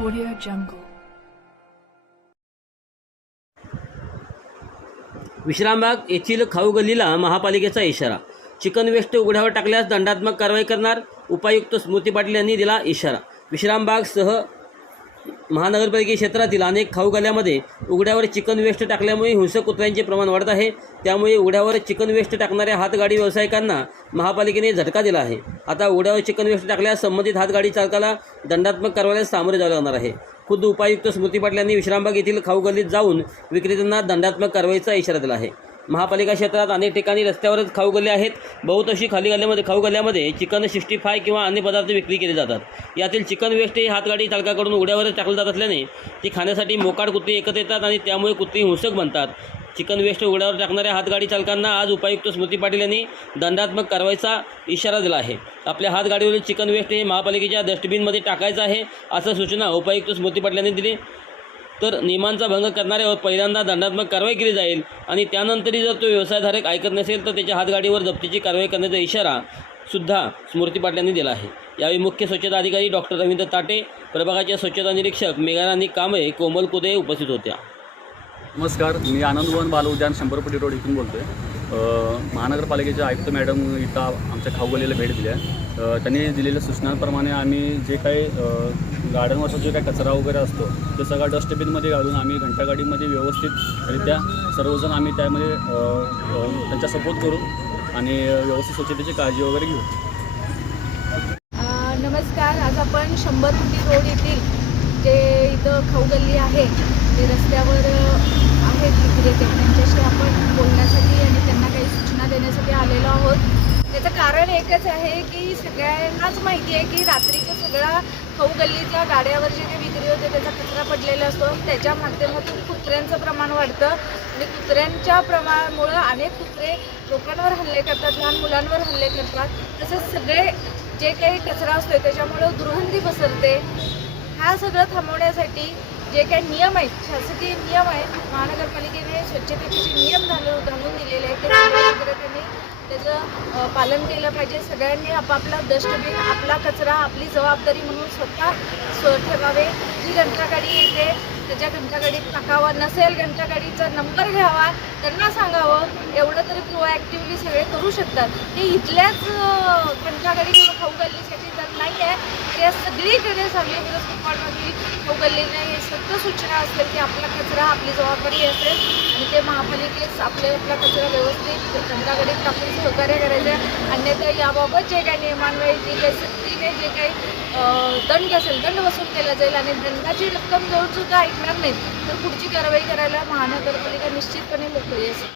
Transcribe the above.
Audio Jungle. Vishrambag येथील खाऊ गल्लीला महापालिकेचा इशारा चिकन वेस्ट उघड्यावर टाकल्यास दंडात्मक कारवाई करणार उपायुक्त स्मृती पाटील यांनी दिला इशारा विश्रामबागसह महानगरपालिका क्षेत्रातील अनेक खाऊ गल्यामध्ये उघड्यावर चिकन वेस्ट टाकल्यामुळे हिंसक कुत्र्यांचे प्रमाण वाढत आहे. त्यामुळे उघड्यावर चिकन वेस्ट टाकणाऱ्या हातगाडी व्यावसायिकांना महापालिकेने झटका दिला आहे. आता उघड्यावर चिकन वेस्ट टाकल्यास संबंधित हातगाडी चालकाला दंडात्मक कारवाईला सामोरे जावे लागणार आहे. खुद्द उपायुक्त स्मृती पाटील यांनी विश्रामबाग येथील खाऊ गल्लीत जाऊन विक्रेत्यांना दंडात्मक कारवाईचा इशारा दिला आहे. महापालिका क्षेत्रात अनेक ठिकाणी रस्त्यावरच खाऊ गल्ले आहेत. बहुतशी खाली गल्ल्यामध्ये खाऊ गल्ल्यामध्ये चिकन सिक्स्टी फाय किंवा अन्य पदार्थ विक्री केले जातात. यातील चिकन वेस्ट हे हातगाडी चालकाकडून उड्यावरच टाकलं जात असल्याने ती खाण्यासाठी मोकाड कुत्री एकत्र येतात आणि त्यामुळे कुत्री हिंसक बनतात. चिकन वेस्ट उघड्यावर टाकणाऱ्या हातगाडी चालकांना आज उपायुक्त स्मृती पाटील यांनी दंडात्मक कारवाईचा इशारा दिला आहे. आपल्या हातगाडीवरील चिकन वेस्ट हे महापालिकेच्या डस्टबिनमध्ये टाकायचं आहे असं सूचना उपायुक्त स्मृती पाटील यांनी दिली. तर नियमांचा भंग करणाऱ्यावर पहिल्यांदा दंडात्मक कारवाई केली जाईल आणि त्यानंतरही जर तो व्यवसायधारक ऐकत नसेल तर त्याच्या हातगाडीवर जप्तीची कारवाई करण्याचा इशारा सुद्धा स्मृती पाटील यांनी दिला आहे. यावेळी मुख्य स्वच्छता अधिकारी डॉक्टर रवींद्र ताटे प्रभागाचे स्वच्छता निरीक्षक मेघाराणी कांबळे कोमल कुदे उपस्थित होत्या. नमस्कार मी आनंदवन बालउद्यान शंभरपटी रोड इथून बोलतो आहे महानगरपालिकेचे आयुक्त मॅडम इथं आमच्या खाऊगलीला भेट दिली आहे. त्यांनी दिलेल्या सूचनांप्रमाणे आम्ही जे काही गार्डनवरचा जे काही कचरा वगैरे असतो ते सगळा डस्टबिनमध्ये घालून आम्ही घंटागाडीमध्ये व्यवस्थितरित्या सर्वजण आम्ही त्यामध्ये त्यांचा सपोर्ट करू आणि व्यवस्थित स्वच्छतेची काळजी वगैरे घेऊ. नमस्कार. आज आपण शंभर फुटी रोड येथील जे इथं खाऊ गल्ली आहे ते रस्त्यावर आहेत विक्रेते त्यांच्याशी आपण बोलण्यासाठी आणि त्यांना काही सूचना देण्यासाठी आलेलो आहोत. त्याचं कारण एकच आहे की सगळ्यांनाच माहिती आहे की रात्रीचा सगळा खाऊ गल्लीच्या गाड्यावर जे काही विक्री होते त्याचा कचरा पडलेला असतो. त्याच्या माध्यमातून कुत्र्यांचं प्रमाण वाढतं. आणि कुत्र्यांच्या प्रमाणामुळं अनेक कुत्रे लोकांवर हल्ले करतात लहान मुलांवर हल्ले करतात. तसेच सगळे जे काही कचरा असतो त्याच्यामुळं दुर्गंधी पसरते. हा सगळं थांबवण्यासाठी जे काही नियम आहेत शासकीय नियम आहेत महानगरपालिकेने स्वच्छतेचे जे नियम घालून घालून दिलेले आहेत ते सगळ्या त्याचं पालन केलं पाहिजे. सगळ्यांनी आपापला डस्टबिन आपला कचरा आपली जबाबदारी म्हणून स्वतः स्व ठेवावे. जी घंटागाडी येते त्याच्या घंटागाडीत टाकावा. नसेल घंटागाडीचा नंबर घ्यावा त्यांना सांगावं. एवढं तरी प्रोॲक्टिव्हली सगळे करू शकतात. हे इथल्याच घंटागाडी किंवा खाऊ घालली तर या सगळीकडे सांगली मिरज कुपवाडमधील खाऊ हे सगळं सूचना असेल की आपला कचरा आपली जबाबदारी असेल आणि ते महापालिकेस आपले आपला कचरा व्यवस्थित घंटागाडीत टाकून सहकार्य करायचं अन्यथा याबाबत जे काही नियमान्वये जी काही सक्ती काही जे काही दंड असेल दंड वसूल केला जाईल आणि दंडाची रक्कम जवळ सुद्धा ऐकणार नाहीत तर पुढची कारवाई करायला महानगरपालिका निश्चितपणे लोक असेल.